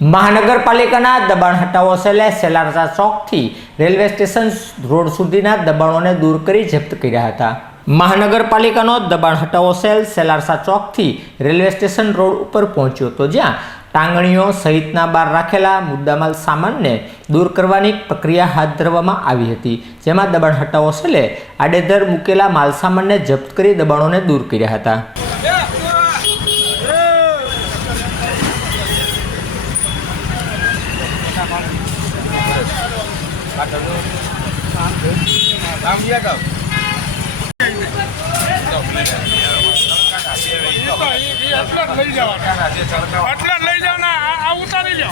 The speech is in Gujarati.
મહાનગરપાલિકાના દબાણ હટાવો સેલે સેલારસા ચોકથી રેલવે સ્ટેશન રોડ સુધીના દબાણોને દૂર કરી જપ્ત કર્યા હતા। મહાનગરપાલિકાનો દબાણ હટાવો સેલ સેલારસા ચોકથી રેલવે સ્ટેશન રોડ ઉપર પહોંચ્યો હતો, જ્યાં ટાંગણીઓ સહિતના બહાર રાખેલા મુદ્દામાલ સામાનને દૂર કરવાની પ્રક્રિયા હાથ ધરવામાં આવી હતી, જેમાં દબાણ હટાવો સેલે આડેધડ મૂકેલા માલસામાનને જપ્ત કરી દબાણોને દૂર કર્યા હતા। લઈ જાવ ને ઉતારી લો।